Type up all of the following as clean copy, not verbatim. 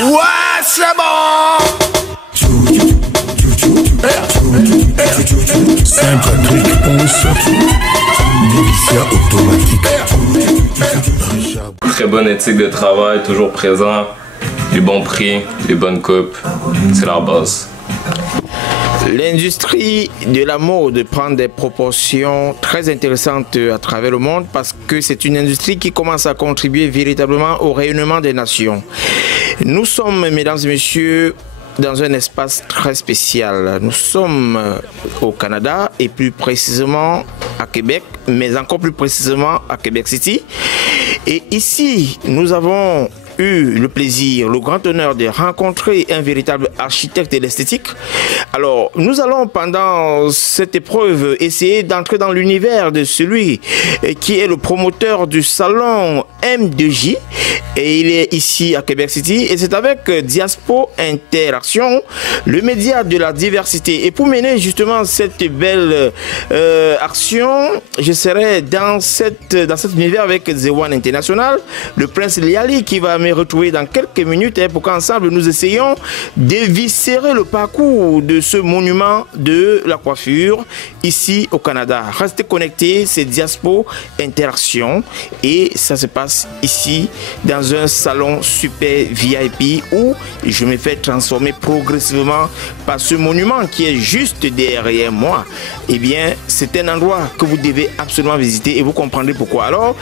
Ouais, c'est bon. Saint-Patrick 11, délicia automatique. Très bonne éthique de travail, toujours présent. Les bons prix, les bonnes coupes, c'est la base. L'industrie de la mode prend des proportions très intéressantes à travers le monde parce que c'est une industrie qui commence à contribuer véritablement au rayonnement des nations. Nous sommes, mesdames et messieurs, dans un espace très spécial. Nous sommes au Canada et plus précisément à Québec, mais encore plus précisément à Québec City. Et ici, nous avons eu le plaisir, le grand honneur de rencontrer un véritable architecte de l'esthétique. Alors, nous allons pendant cette épreuve essayer d'entrer dans l'univers de celui qui est le promoteur du salon M2J et il est ici à Québec City et c'est avec Diaspo Interaction, le média de la diversité. Et pour mener justement cette belle action, je serai dans cet univers avec The One International, le prince Liali qui va me retrouver dans quelques minutes pour qu'ensemble nous essayons d'éviscérer le parcours de ce monument de la coiffure ici au Canada. Restez connectés, c'est Diaspo Interaction et ça se passe ici dans un salon super VIP où je me fais transformer progressivement par ce monument qui est juste derrière moi. Eh bien, c'est un endroit que vous devez absolument visiter et vous comprendrez pourquoi. Alors,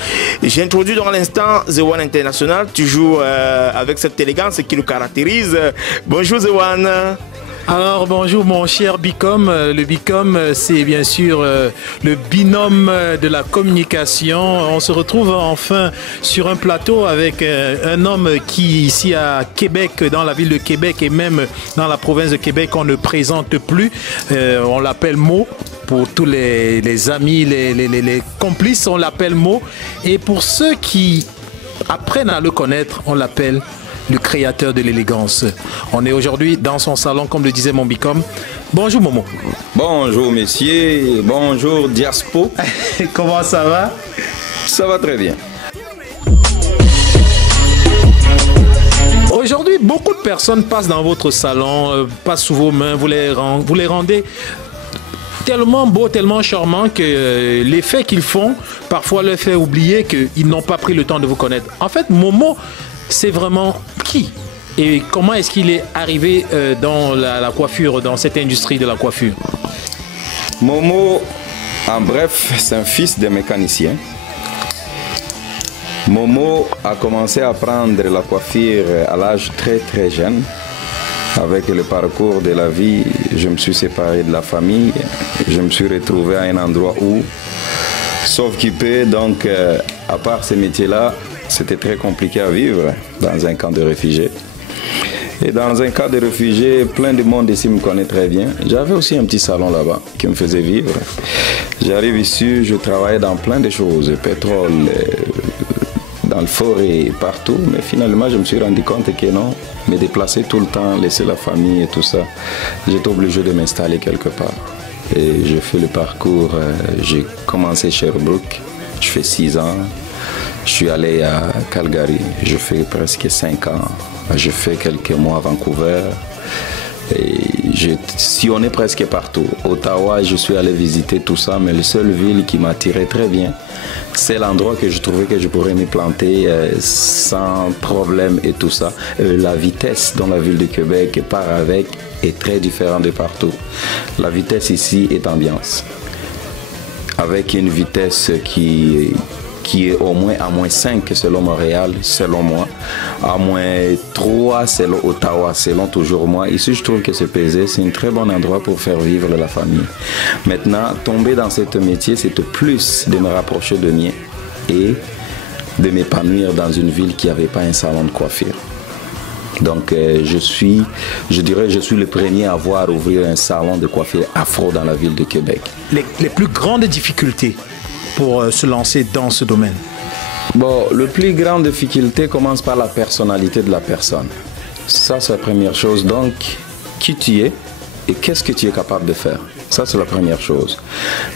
j'introduis dans l'instant The One International, toujours avec cette élégance qui le caractérise. Bonjour The One. Alors bonjour mon cher Bicom. Le Bicom c'est bien sûr le binôme de la communication. On se retrouve enfin sur un plateau avec un homme qui ici à Québec, dans la ville de Québec et même dans la province de Québec on ne présente plus. On l'appelle Mo. Pour tous les amis, les complices, on l'appelle Mo. Et pour ceux qui apprennent à le connaître, on l'appelle le créateur de l'élégance. On est aujourd'hui dans son salon, comme le disait mon Bicom. Bonjour Momo. Bonjour messieurs, bonjour Diaspo. Comment ça va? Ça va très bien. Aujourd'hui, beaucoup de personnes passent dans votre salon, passent sous vos mains, vous les rendez tellement beaux, tellement charmants que l'effet qu'ils font, parfois leur fait oublier qu'ils n'ont pas pris le temps de vous connaître. En fait, Momo, c'est vraiment qui et comment est-ce qu'il est arrivé dans la coiffure, dans cette industrie de la coiffure? Momo, en bref, c'est un fils de mécanicien. Momo a commencé à apprendre la coiffure à l'âge très jeune. Avec le parcours de la vie, je me suis séparé de la famille. Je me suis retrouvé à un endroit où, sauf qu'il peut, donc, à part ces métiers-là, c'était très compliqué à vivre dans un camp de réfugiés. Et dans un camp de réfugiés, plein de monde ici me connaît très bien. J'avais aussi un petit salon là-bas qui me faisait vivre. J'arrive ici, je travaillais dans plein de choses, pétrole, dans le forêt, partout. Mais finalement, je me suis rendu compte que non, me déplacer tout le temps, laisser la famille et tout ça, j'étais obligé de m'installer quelque part. Et j'ai fait le parcours, j'ai commencé Sherbrooke, je fais 6 ans. Je suis allé à Calgary, je fais presque 5 ans. J'ai fait quelques mois à Vancouver. Et j'ai sillonné presque partout. Ottawa, je suis allé visiter tout ça, mais la seule ville qui m'attirait très bien, c'est l'endroit que je trouvais que je pourrais m'y planter sans problème et tout ça. La vitesse dans la ville de Québec part avec est très différente de partout. La vitesse ici est ambiance. Avec une vitesse qui est au moins à -5 selon Montréal, selon moi, à -3 selon Ottawa, selon toujours moi. Ici, je trouve que c'est pesé, c'est un très bon endroit pour faire vivre la famille. Maintenant, tomber dans ce métier, c'est plus de me rapprocher de mien et de m'épanouir dans une ville qui n'avait pas un salon de coiffure. Donc, je dirais, je suis le premier à avoir ouvert un salon de coiffure afro dans la ville de Québec. Les plus grandes difficultés pour se lancer dans ce domaine? Bon, la plus grande difficulté commence par la personnalité de la personne. Ça, c'est la première chose. Donc, qui tu es et qu'est-ce que tu es capable de faire? Ça, c'est la première chose.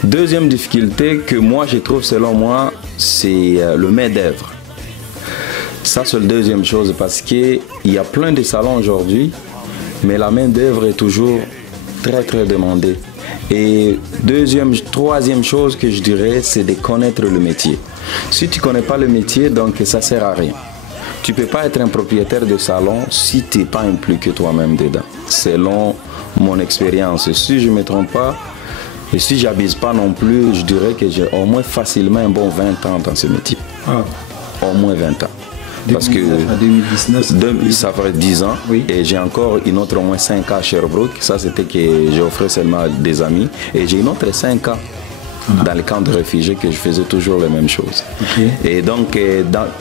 Deuxième difficulté que moi, je trouve, selon moi, c'est le main-d'œuvre. Ça, c'est la deuxième chose, parce qu'il y a plein de salons aujourd'hui, mais la main-d'œuvre est toujours très, très demandée. Et troisième chose que je dirais, c'est de connaître le métier. Si tu ne connais pas le métier, donc ça ne sert à rien. Tu ne peux pas être un propriétaire de salon si tu n'es pas impliqué toi-même dedans. Selon mon expérience, si je ne me trompe pas, et si je n'abuse pas non plus, je dirais que j'ai au moins facilement un bon 20 ans dans ce métier. Ah. Au moins 20 ans. Parce que 2019, ça fait 10 ans, oui. Et j'ai encore une autre au moins 5 ans à Sherbrooke. Ça, c'était que j'ai offert seulement à des amis. Et j'ai une autre 5 ans dans le camp de réfugiés que je faisais toujours les mêmes choses. Okay. Et donc,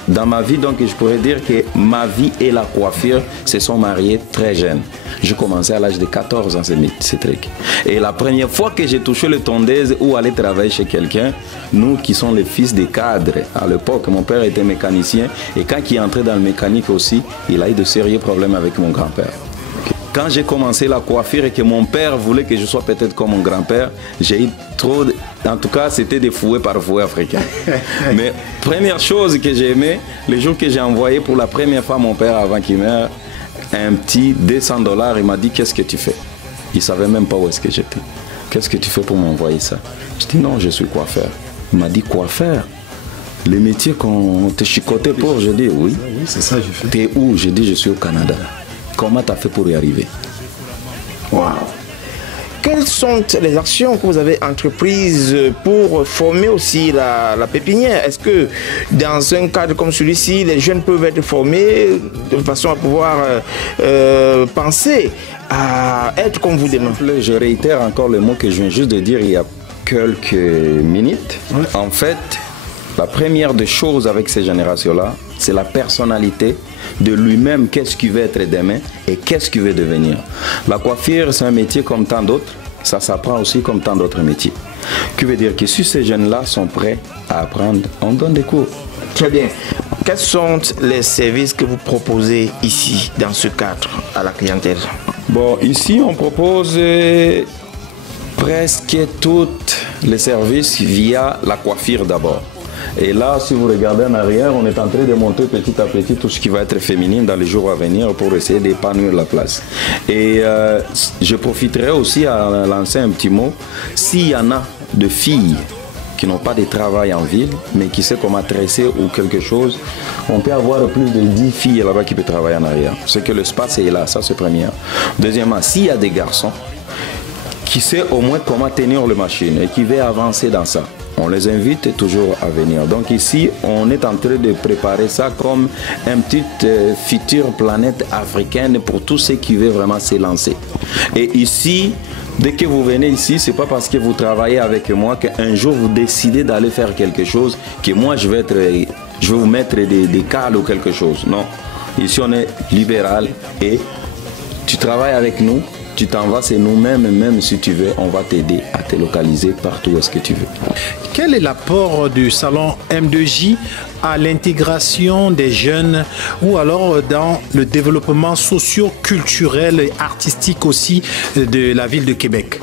dans ma vie, donc, je pourrais dire que ma vie et la coiffure se sont mariés très jeunes. J'ai commencé à l'âge de 14 ans, ce truc. Et la première fois que j'ai touché le tondeuse ou aller travailler chez quelqu'un, nous qui sommes les fils des cadres, à l'époque, mon père était mécanicien, et quand il est entré dans le mécanique aussi, il a eu de sérieux problèmes avec mon grand-père. Quand j'ai commencé la coiffure et que mon père voulait que je sois peut-être comme mon grand-père, j'ai eu trop... En tout cas, c'était des fouets par fouet africains. Mais première chose que j'ai aimé, le jour que j'ai envoyé pour la première fois mon père avant qu'il meure, un petit $200, il m'a dit, qu'est-ce que tu fais? Il ne savait même pas où est-ce que j'étais. Qu'est-ce que tu fais pour m'envoyer ça? Je dis, non, je suis coiffeur. Il m'a dit, coiffeur? Le métier qu'on te chicotait pour? Je dis, oui. Oui, c'est ça, je fais. T'es où? Je dis, je suis au Canada. Comment tu as fait pour y arriver? Wow. Quelles sont les actions que vous avez entreprises pour former aussi la pépinière? Est-ce que dans un cadre comme celui-ci, les jeunes peuvent être formés de façon à pouvoir penser à être comme vous demain? Je réitère encore le mot que je viens juste de dire il y a quelques minutes. Oui. En fait, la première des choses avec ces générations-là, c'est la personnalité de lui-même, qu'est-ce qu'il veut être demain et qu'est-ce qu'il veut devenir. La coiffure, c'est un métier comme tant d'autres, ça s'apprend aussi comme tant d'autres métiers. Ce qui veut dire que si ces jeunes-là sont prêts à apprendre, on donne des cours. Très bien. Quels sont les services que vous proposez ici, dans ce cadre, à la clientèle? Bon, ici, on propose presque tous les services via la coiffure d'abord. Et là, si vous regardez en arrière, on est en train de monter petit à petit tout ce qui va être féminin dans les jours à venir pour essayer d'épanouir la place. Et je profiterai aussi à lancer un petit mot. S'il y en a de filles qui n'ont pas de travail en ville, mais qui savent comment tresser ou quelque chose, on peut avoir plus de 10 filles là-bas qui peuvent travailler en arrière. C'est que l'espace est là, ça c'est première. Deuxièmement, s'il y a des garçons qui savent au moins comment tenir les machines et qui veulent avancer dans ça, on les invite toujours à venir. Donc ici, on est en train de préparer ça comme une petite future planète africaine pour tous ceux qui veulent vraiment se lancer. Et ici, dès que vous venez ici, ce n'est pas parce que vous travaillez avec moi qu'un jour vous décidez d'aller faire quelque chose que moi je vais vous mettre des cales ou quelque chose. Non. Ici, on est libéral et tu travailles avec nous. Tu t'en vas, c'est nous-mêmes, même si tu veux, on va t'aider à te localiser partout où est-ce que tu veux. Quel est l'apport du salon M2J à l'intégration des jeunes ou alors dans le développement socio-culturel et artistique aussi de la ville de Québec?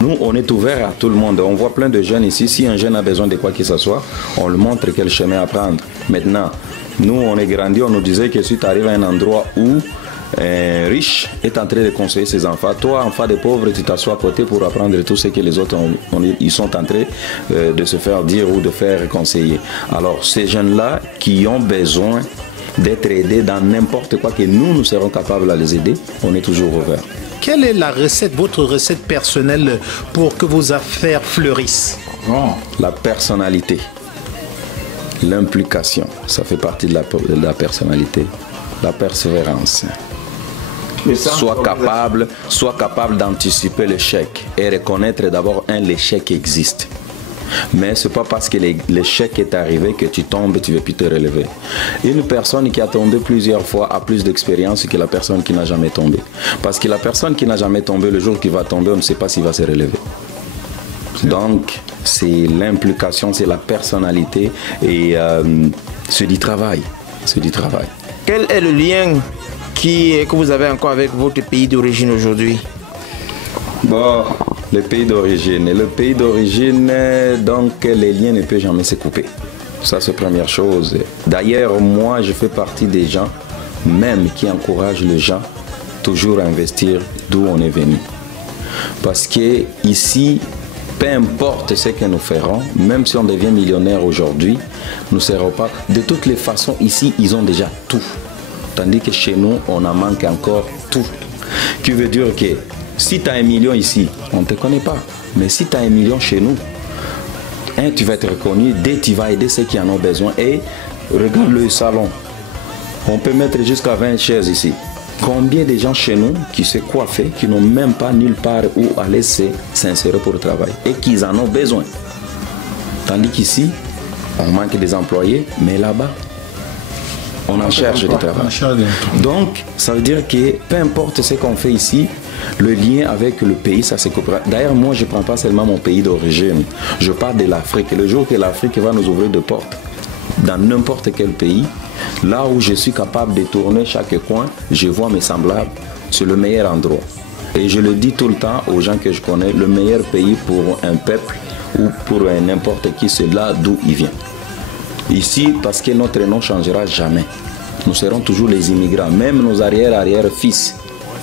Nous, on est ouvert à tout le monde. On voit plein de jeunes ici. Si un jeune a besoin de quoi que ce soit, on lui montre quel chemin à prendre. Maintenant, nous, on est grandi, on nous disait que si tu arrives à un endroit où un riche est en train de conseiller ses enfants. Toi, enfant de pauvres, tu t'assois à côté pour apprendre tout ce que les autres ils sont en train de se faire dire ou de faire conseiller. Alors, ces jeunes-là qui ont besoin d'être aidés dans n'importe quoi que nous serons capables de les aider, on est toujours ouvert. Quelle est la recette, votre recette personnelle pour que vos affaires fleurissent? La personnalité, l'implication, ça fait partie de la personnalité, la persévérance. Sois capable d'anticiper l'échec et reconnaître d'abord l'échec existe. Mais ce n'est pas parce que l'échec est arrivé que tu tombes et tu ne veux plus te relever. Une personne qui a tombé plusieurs fois a plus d'expérience que la personne qui n'a jamais tombé. Parce que la personne qui n'a jamais tombé, le jour qu'il va tomber, on ne sait pas s'il va se relever. Donc, c'est l'implication, c'est la personnalité et c'est du travail. C'est du travail. Quel est le lien que vous avez encore avec votre pays d'origine aujourd'hui? Bon, le pays d'origine. Le pays d'origine, donc les liens ne peuvent jamais se couper. Ça, c'est la première chose. D'ailleurs, moi, je fais partie des gens, même qui encouragent les gens toujours à investir d'où on est venu. Parce que ici, peu importe ce que nous ferons, même si on devient millionnaire aujourd'hui, nous ne serons pas. De toutes les façons, ici, ils ont déjà tout. Tandis que chez nous, on en manque encore tout. Qui veut dire que si tu as 1 million ici, on ne te connaît pas. Mais si tu as 1 million chez nous, tu vas être reconnu, tu vas aider ceux qui en ont besoin. Et regarde le salon. On peut mettre jusqu'à 20 chaises ici. Combien de gens chez nous qui se coiffent, qui n'ont même pas nulle part où aller s'insérer pour le travail et qui en ont besoin. Tandis qu'ici, on manque des employés, mais là-bas, on en cherche du travail. Donc, ça veut dire que peu importe ce qu'on fait ici, le lien avec le pays, ça se coupera. D'ailleurs, moi, je ne prends pas seulement mon pays d'origine. Je parle de l'Afrique. Le jour que l'Afrique va nous ouvrir des portes, dans n'importe quel pays, là où je suis capable de tourner chaque coin, je vois mes semblables. C'est le meilleur endroit. Et je le dis tout le temps aux gens que je connais, le meilleur pays pour un peuple ou pour n'importe qui, c'est là d'où il vient. Ici, parce que notre nom ne changera jamais. Nous serons toujours les immigrants. Même nos arrière-fils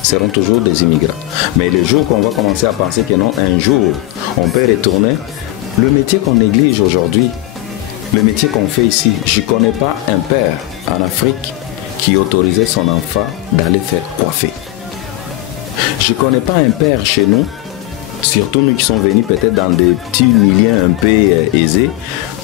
seront toujours des immigrants. Mais le jour qu'on va commencer à penser que non, un jour, on peut retourner, le métier qu'on néglige aujourd'hui, le métier qu'on fait ici, je ne connais pas un père en Afrique qui autorisait son enfant d'aller faire coiffer. Je ne connais pas un père chez nous, surtout nous qui sommes venus peut-être dans des petits milieux un peu aisés.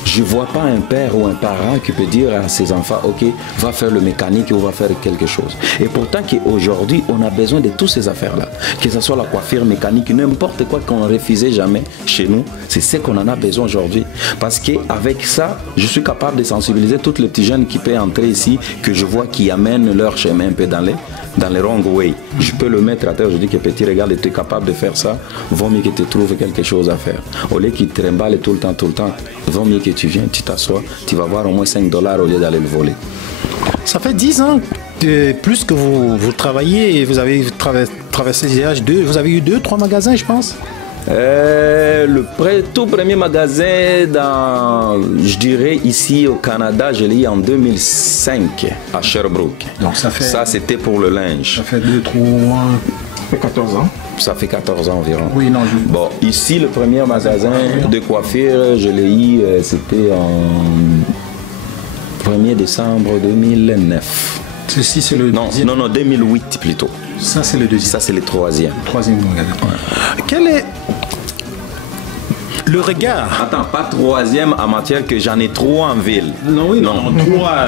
Je ne vois pas un père ou un parent qui peut dire à ses enfants, ok, va faire le mécanique ou va faire quelque chose. Et pourtant qu'aujourd'hui, on a besoin de toutes ces affaires-là. Que ce soit la coiffure mécanique, n'importe quoi qu'on ne refusait jamais chez nous, c'est ce qu'on en a besoin aujourd'hui. Parce qu'avec ça, je suis capable de sensibiliser tous les petits jeunes qui peuvent entrer ici, que je vois qui amènent leur chemin un peu dans les wrong way. Je peux le mettre à terre, je dis que petit, regarde, tu es capable de faire ça, vaut mieux que tu trouves quelque chose à faire. Au lieu qu'il te trimballe tout le temps, vaut mieux que tu viens, tu t'assois, tu vas voir au moins $5 au lieu d'aller le voler. Ça fait 10 ans de plus que vous travaillez et vous avez traversé les âges de... Vous avez eu 2-3 magasins, je pense. Le tout premier magasin, je dirais ici au Canada, je l'ai eu en 2005 à Sherbrooke. Donc ça c'était pour le linge. Ça fait 14 ans. Ça fait 14 ans environ. Oui, non, Bon, ici le premier magasin de coiffure, je l'ai eu, c'était en 1er décembre 2009. Ceci c'est le deuxième. Non, 2008 plutôt. Ça c'est le deuxième. Ça c'est le troisième. Troisième magasin. Ouais. Quel est le regard? Attends, pas troisième en matière que j'en ai 3 en ville. Non, oui, non.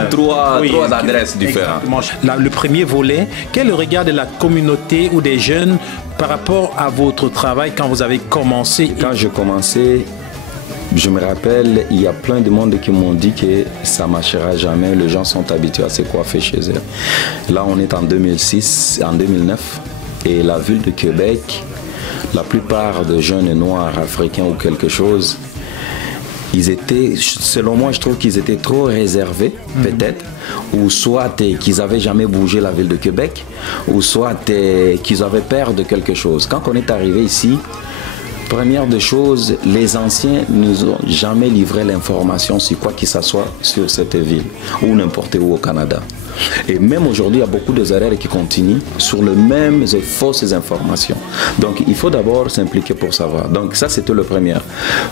Trois adresses différentes. Le premier volet, quel est le regard de la communauté ou des jeunes par rapport à votre travail quand vous avez commencé? Quand je commençais, je me rappelle, il y a plein de monde qui m'ont dit que ça ne marchera jamais. Les gens sont habitués à se coiffer chez eux. Là, on est en 2009 et la ville de Québec, la plupart des jeunes noirs africains ou quelque chose, ils étaient, selon moi, je trouve qu'ils étaient trop réservés, peut-être, ou soit qu'ils n'avaient jamais bougé la ville de Québec, ou soit qu'ils avaient peur de quelque chose. Quand on est arrivé ici, première des choses, les anciens ne nous ont jamais livré l'information sur quoi qu'il s'assoit sur cette ville, ou n'importe où au Canada. Et même aujourd'hui, il y a beaucoup de erreurs qui continuent sur les mêmes fausses informations. Donc, il faut d'abord s'impliquer pour savoir. Donc, ça, c'était le premier.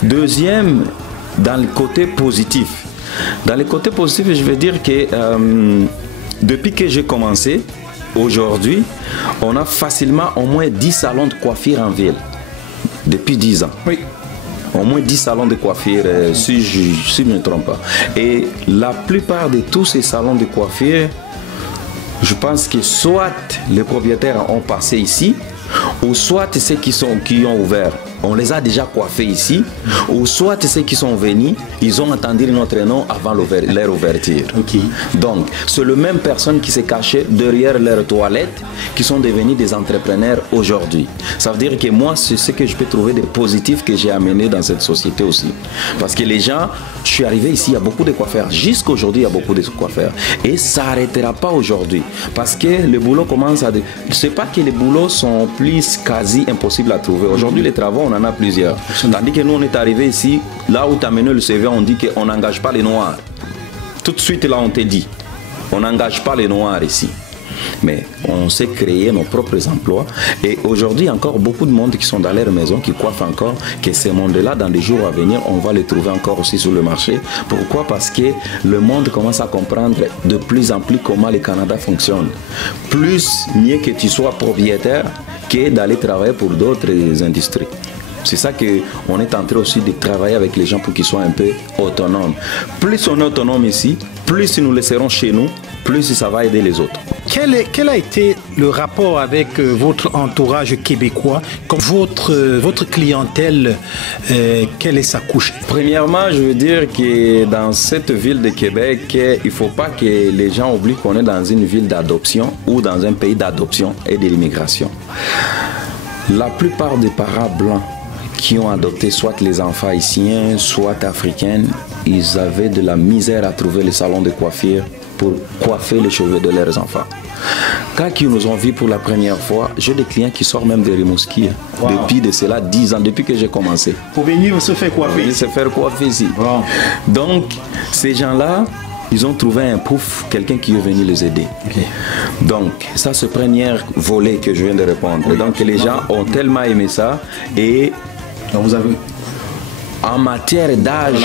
Deuxième, dans le côté positif. Dans le côté positif, je veux dire que depuis que j'ai commencé, aujourd'hui, on a facilement au moins 10 salons de coiffure en ville. Depuis 10 ans. Oui. Au moins 10 salons de coiffure, si je ne me trompe pas. Et la plupart de tous ces salons de coiffure, je pense que soit les propriétaires ont passé ici, ou soit ceux qui ont ouvert, on les a déjà coiffés ici, ou soit ceux qui sont venus, ils ont entendu notre nom avant leur ouverture. Okay. Donc, c'est les mêmes personnes qui se cachaient derrière leurs toilettes qui sont devenus des entrepreneurs aujourd'hui. Ça veut dire que moi, c'est ce que je peux trouver de positif que j'ai amené dans cette société aussi. Parce que les gens, je suis arrivé ici, il y a beaucoup de coiffeurs. Jusqu'aujourd'hui, il y a beaucoup de coiffeurs. Et ça n'arrêtera pas aujourd'hui. Parce que le boulot commence à... C'est pas que les boulots sont plus quasi impossibles à trouver. Aujourd'hui, les travaux, on en a plusieurs. Tandis que nous, on est arrivé ici, là où tu as mené le CV, on dit qu'on n'engage pas les Noirs. Tout de suite, là, on te dit, on n'engage pas les Noirs ici. Mais on sait créer nos propres emplois. Et aujourd'hui, encore beaucoup de monde qui sont dans leur maison, qui coiffent encore, que ces mondes-là, dans les jours à venir, on va les trouver encore aussi sur le marché. Pourquoi? Parce que le monde commence à comprendre de plus en plus comment le Canada fonctionne. Plus, mieux que tu sois propriétaire que d'aller travailler pour d'autres industries. C'est ça qu'on est en train aussi de travailler avec les gens pour qu'ils soient un peu autonomes. Plus on est autonome ici, plus nous laisserons chez nous, plus ça va aider les autres. Quel a été le rapport avec votre entourage québécois, comme votre clientèle, quelle est sa couche? Premièrement, je veux dire que dans cette ville de Québec, il ne faut pas que les gens oublient qu'on est dans une ville d'adoption ou dans un pays d'adoption et de l'immigration. La plupart des parents blancs qui ont adopté soit les enfants haïtiens, soit africains, ils avaient de la misère à trouver les salons de coiffure pour coiffer les cheveux de leurs enfants. Quand ils nous ont vus pour la première fois, j'ai des clients qui sortent même de Rimouski depuis de cela 10 ans, depuis que j'ai commencé. Pour venir se faire coiffer. Venir se faire coiffer ici. Wow. Donc, ces gens-là, ils ont trouvé un pouf, quelqu'un qui est venu les aider. Okay. Donc, ça c'est le premier volet que je viens de répondre. Oui. Donc, les gens ont tellement aimé ça et donc, vous avez... en matière d'âge,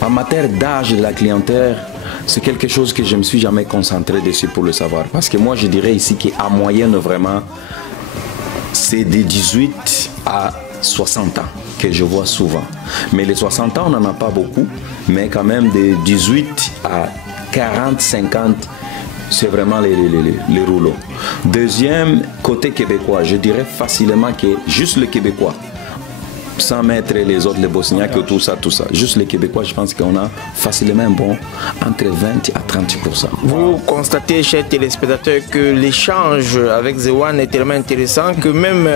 en matière d'âge de la clientèle, c'est quelque chose que je ne me suis jamais concentré dessus pour le savoir. Parce que moi, je dirais ici qu'à moyenne, vraiment, c'est de 18 à 60 ans que je vois souvent. Mais les 60 ans, on n'en a pas beaucoup. Mais quand même, de 18 à 40, 50, c'est vraiment les rouleaux. Deuxième, côté québécois, je dirais facilement que juste le québécois, sans mettre les autres, les bosniaques, tout ça. Juste les Québécois, je pense qu'on a facilement un bon entre 20 à 30%. Vous constatez, chers téléspectateurs, que l'échange avec Zewan est tellement intéressant que même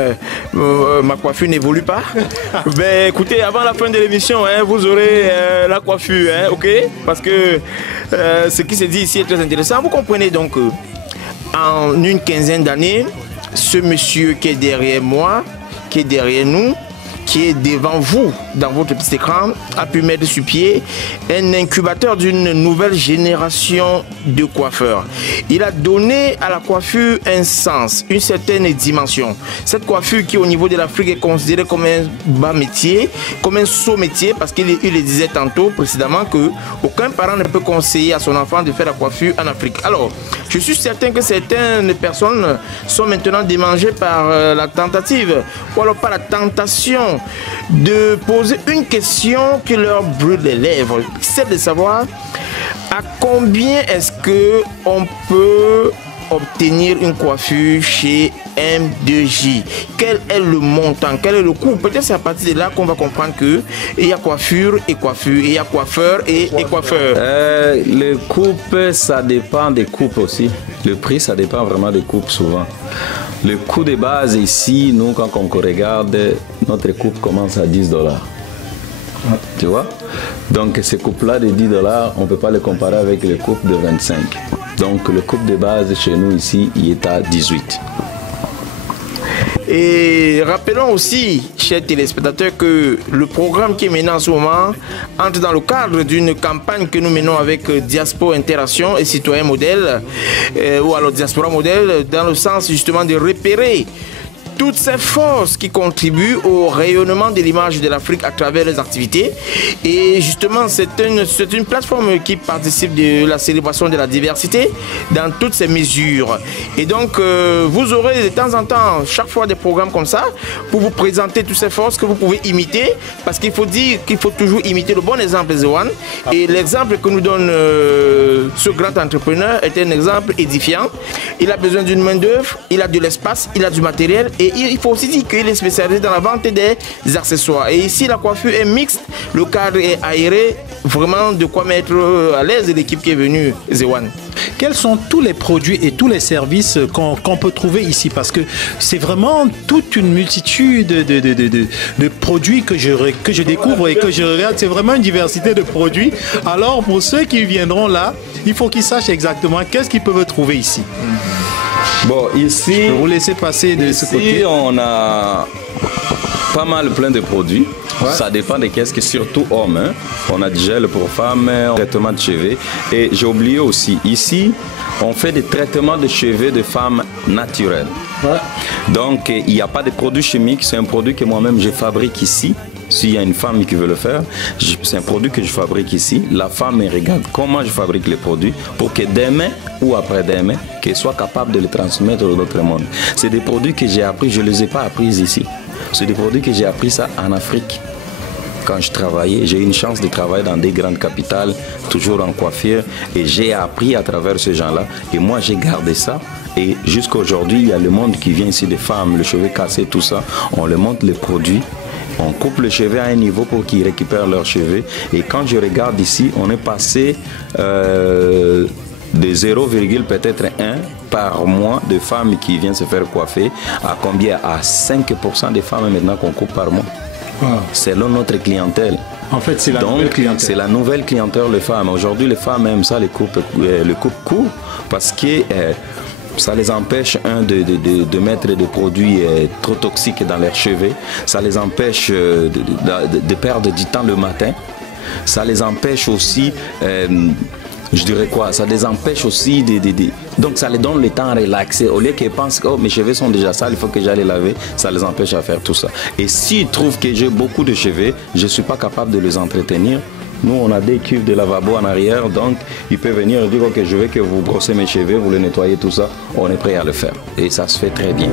ma coiffure n'évolue pas. Ben, écoutez, avant la fin de l'émission, vous aurez la coiffure, ok? Parce que ce qui se dit ici est très intéressant. Vous comprenez donc en une quinzaine d'années, ce monsieur qui est derrière moi, qui est derrière nous, qui est devant vous dans votre petit écran, a pu mettre sur pied un incubateur d'une nouvelle génération de coiffeurs. Il a donné à la coiffure un sens, une certaine dimension. Cette coiffure qui au niveau de l'Afrique est considérée comme un bas métier, comme un sot métier, parce qu'il le disait tantôt précédemment que aucun parent ne peut conseiller à son enfant de faire la coiffure en Afrique. Alors, je suis certain que certaines personnes sont maintenant démangées par la tentative, ou alors par la tentation de poser une question qui leur brûle les lèvres. C'est de savoir à combien est-ce qu'on peut obtenir une coiffure chez M2J. Quel est le montant? Quel est le coût? Peut-être c'est à partir de là qu'on va comprendre qu'il y a coiffure et coiffure, il y a coiffeur et coiffeur. Le coupe, ça dépend des coupes aussi. Le prix, ça dépend vraiment des coupes souvent. Le coût de base ici, nous, quand on regarde, notre coupe commence à $10. Tu vois? Donc, ces coupes-là de $10, on ne peut pas les comparer avec les coupes de 25. Donc, le coupe de base chez nous ici, il est à 18. Et rappelons aussi, chers téléspectateurs, que le programme qui est mené en ce moment entre dans le cadre d'une campagne que nous menons avec Diaspora Interaction et Citoyen Modèle, ou alors Diaspora Modèle, dans le sens justement de repérer toutes ces forces qui contribuent au rayonnement de l'image de l'Afrique à travers les activités. Et justement, c'est une plateforme qui participe de la célébration de la diversité dans toutes ces mesures. Et donc, vous aurez de temps en temps, chaque fois des programmes comme ça, pour vous présenter toutes ces forces que vous pouvez imiter, parce qu'il faut dire qu'il faut toujours imiter le bon exemple de Zewan. Et l'exemple que nous donne ce grand entrepreneur est un exemple édifiant. Il a besoin d'une main-d'œuvre, il a de l'espace, il a du matériel. Et il faut aussi dire qu'il est spécialisé dans la vente des accessoires. Et ici, la coiffure est mixte, le cadre est aéré, vraiment de quoi mettre à l'aise l'équipe qui est venue, Zewan. Quels sont tous les produits et tous les services qu'on peut trouver ici? Parce que c'est vraiment toute une multitude de produits que je découvre et que je regarde. C'est vraiment une diversité de produits. Alors, pour ceux qui viendront là, il faut qu'ils sachent exactement qu'est-ce qu'ils peuvent trouver ici. Bon, ici, je vais vous laisser passer de ce côté. On a pas mal plein de produits. Ouais. Ça dépend des caisses, surtout hommes. Hein. On a du gel pour femmes, traitement de cheveux. Et j'ai oublié aussi, ici, on fait des traitements de cheveux de femmes naturels. Ouais. Donc, il n'y a pas de produits chimiques. C'est un produit que moi-même, je fabrique ici. S'il y a une femme qui veut le faire, c'est un produit que je fabrique ici. La femme regarde comment je fabrique les produits pour que demain ou après-demain, qu'elle soit capable de les transmettre dans notre monde. C'est des produits que j'ai appris, je ne les ai pas appris ici. C'est des produits que j'ai appris ça en Afrique. Quand je travaillais, j'ai eu une chance de travailler dans des grandes capitales, toujours en coiffure, et j'ai appris à travers ces gens-là. Et moi, j'ai gardé ça. Et jusqu'à aujourd'hui, il y a le monde qui vient ici, des femmes, les cheveux cassés, tout ça. On leur montre les produits. On coupe les cheveux à un niveau pour qu'ils récupèrent leurs cheveux. Et quand je regarde ici, on est passé de 0, peut-être 1 par mois de femmes qui viennent se faire coiffer à combien? À 5% des femmes maintenant qu'on coupe par mois. Wow. Selon notre clientèle. En fait, c'est la nouvelle clientèle. C'est la nouvelle clientèle, les femmes. Aujourd'hui, les femmes aiment ça, le coupe court, parce que ça les empêche, de mettre des produits trop toxiques dans leurs cheveux. Ça les empêche de perdre du temps le matin. Ça les empêche aussi, je dirais quoi, ça les empêche aussi donc ça les donne le temps à relaxer. Au lieu qu'ils pensent que oh, mes cheveux sont déjà sales, il faut que j'aille les laver, ça les empêche à faire tout ça. Et s'ils trouvent que j'ai beaucoup de cheveux, je ne suis pas capable de les entretenir. Nous, on a des cuves de lavabo en arrière, donc il peut venir et dire ok, je veux que vous brossez mes cheveux, vous les nettoyez, tout ça. On est prêt à le faire. Et ça se fait très bien.